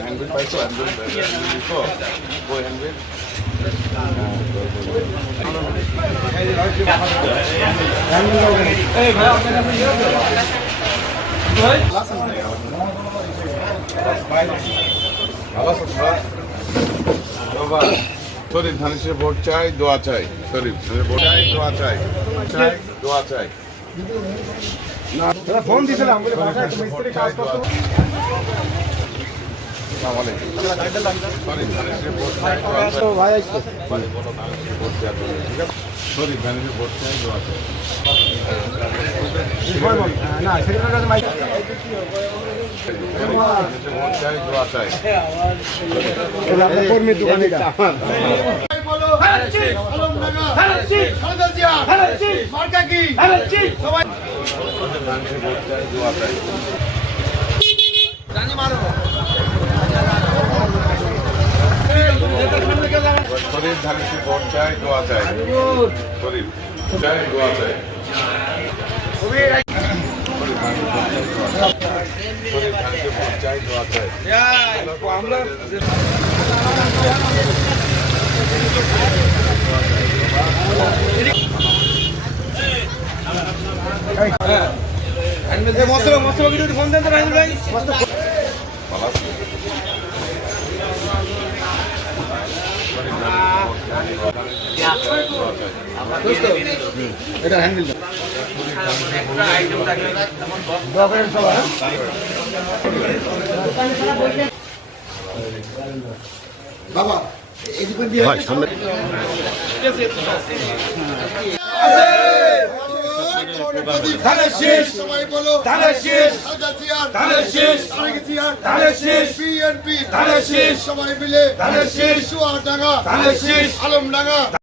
Handbill পাইছো শরীফ ধানের vote চাই, দোয়া চাই শরীফ ভোট চাই দোয়া চাই চাই, দোয়া চাই। ফোন দিয়েছিলাম মিস্ত্রি কাজ করতো। কর্মীর দোকানে ধানের ভোট চাই দোয়া চাই। শরীফ ধানের ভোট চাই। দোয়া চাই শরীফ চাই দোয়া চাই। শরীফ ধানের ভোট চাই দোয়া চাই মস্ত মস্ত বাকি ফোন দেন তো রাহিল ভাই ভালো আছো? শরীফ ধানের ভোট চাই দোয়া চাই এটা হ্যান্ডেল বাবা এদিকে দিয়ে ধানের শেষ সবাই বলো ধানের শেষ হাজার চেয়ার ধানের শেষ আরেক চেয়ার ধানের শেষ বিএনপি ধানের শেষ সবাই মিলে ধানের শেষ চুয়াডাঙ্গা ধানের শেষ আলমডাঙ্গা